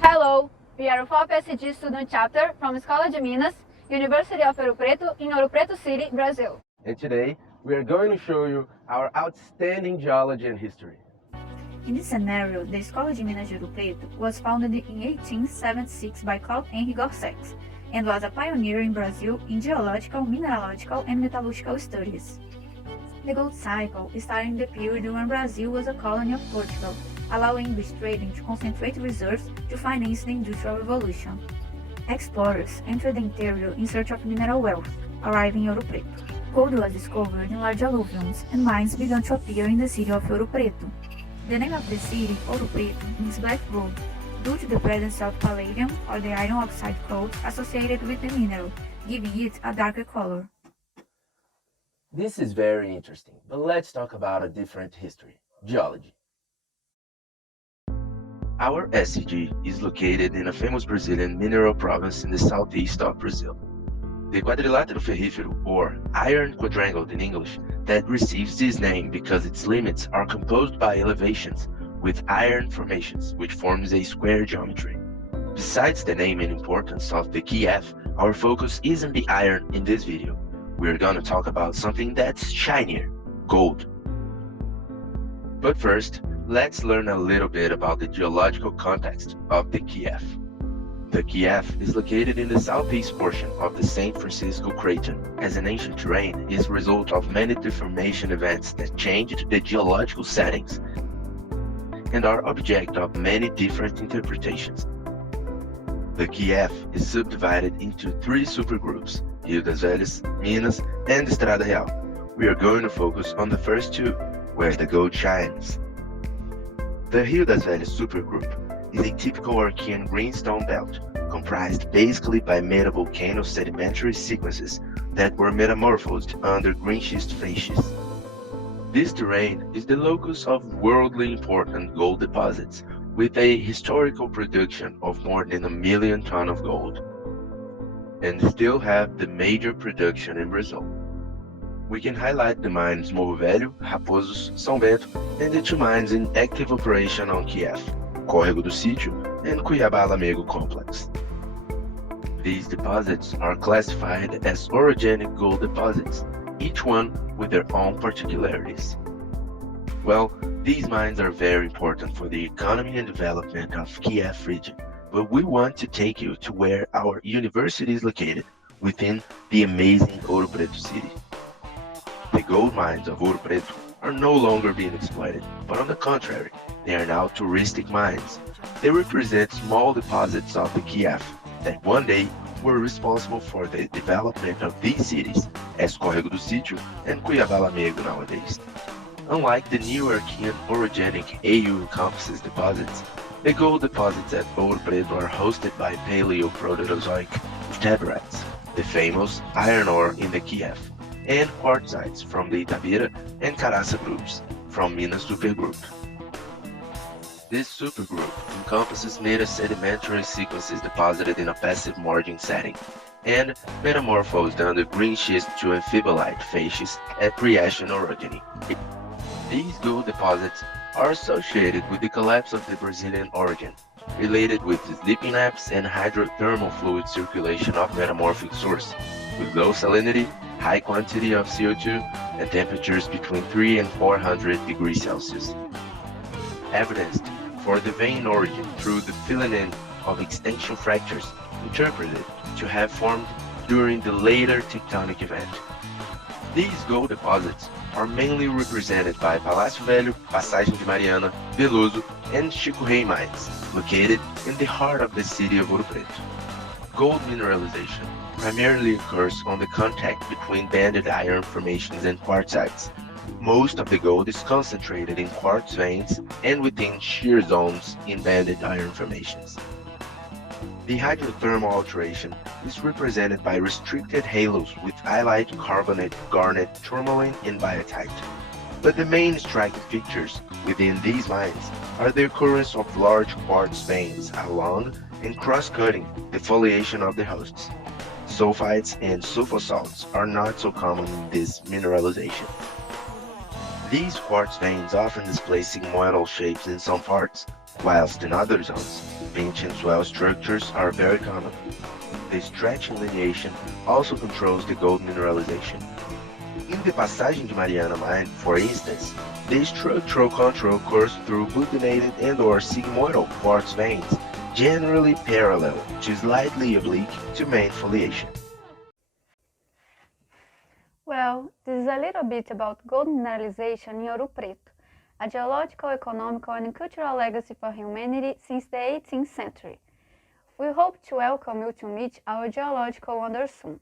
Hello, we are UFOP SEG Student Chapter from Escola de Minas, University of Preto in Ouro City, Brazil. And today, we are going to show you our outstanding geology and history. In this scenario, the Escola de Minas de Ouro Preto was founded in 1876 by Claude Henry Gorsex and was a pioneer in Brazil in geological, mineralogical, and metallurgical studies. The gold cycle started in the period when Brazil was a colony of Portugal, allowing English trading to concentrate reserves to finance the Industrial Revolution. Explorers entered the interior in search of mineral wealth, arriving in Ouro Preto. Gold was discovered in large alluvions, and mines began to appear in the city of Ouro Preto. The name of the city, Ouro Preto, means black gold, due to the presence of palladium, or the iron oxide coal, associated with the mineral, giving it a darker color. This is very interesting, but let's talk about a different history, geology. Our SEG is located in a famous Brazilian mineral province in the southeast of Brazil. The Quadrilátero Ferrífero, or iron quadrangle in English, that receives this name because its limits are composed by elevations with iron formations, which forms a square geometry. Besides the name and importance of the key F, our focus isn't the iron in this video. We're gonna talk about something that's shinier, gold. But first, let's learn a little bit about the geological context of the Kiev. The Kiev is located in the southeast portion of the San Francisco Craton, as an ancient terrain is a result of many deformation events that changed the geological settings and are object of many different interpretations. The Kiev is subdivided into three supergroups: Rio das Velhas, Minas, and Estrada Real. We are going to focus on the first two, where the gold shines. The Rio das Velhas supergroup is a typical Archean greenstone belt, comprised basically by metavolcano sedimentary sequences that were metamorphosed under greenschist facies. This terrain is the locus of worldly important gold deposits, with a historical production of more than 1 million tons of gold, and still have the major production in Brazil. We can highlight the mines Morro Velho, Raposos, São Bento, and the two mines in active operation on Kiev, Córrego do Sítio and Cuiabá Lamego complex. These deposits are classified as orogenic gold deposits, each one with their own particularities. Well, these mines are very important for the economy and development of Kiev region, but we want to take you to where our university is located, within the amazing Ouro Preto city. The gold mines of Ouro Preto are no longer being exploited, but on the contrary, they are now touristic mines. They represent small deposits of the Kiev that one day were responsible for the development of these cities, as Córrego do Sítio and Cuiabá Lamego nowadays. Unlike the new Archean orogenic AU encompasses deposits, the gold deposits at Ouro Preto are hosted by Paleoproterozoic taberites, the famous iron ore in the Kiev, and quartzites from the Itabira and Caraça groups from Minas supergroup. This supergroup encompasses meta-sedimentary sequences deposited in a passive margin setting and metamorphosed under greenschist to amphibolite facies at Priacean orogeny. These gold deposits are associated with the collapse of the Brazilian origin, related with the sleeping apse and hydrothermal fluid circulation of metamorphic source, with low salinity, high quantity of CO2, and temperatures between 300 and 400 degrees Celsius. Evidenced for the vein origin through the filling of extension fractures, interpreted to have formed during the later tectonic event. These gold deposits are mainly represented by Palácio Velho, Passagem de Mariana, Veloso, and Chico Rei mines, located in the heart of the city of Ouro Preto. Gold mineralization primarily occurs on the contact between banded iron formations and quartzites. Most of the gold is concentrated in quartz veins and within shear zones in banded iron formations. The hydrothermal alteration is represented by restricted halos with highlight carbonate, garnet, tourmaline, and biotite. But the main striking features within these mines are the occurrence of large quartz veins along and cross-cutting the foliation of the hosts. Sulfides and sulfosalts are not so common in this mineralization. These quartz veins often display sigmoidal shapes in some parts, whilst in other zones, pinch and swell structures are very common. The stretching lineation also controls the gold mineralization. In the Passagem de Mariana mine, for instance, the structural control occurs through butynated and/or sigmoidal quartz veins, generally parallel to slightly oblique to main foliation. Well, this is a little bit about gold mineralization in Ouro Preto, a geological, economical, and cultural legacy for humanity since the 18th century. We hope to welcome you to meet our geological wonders soon.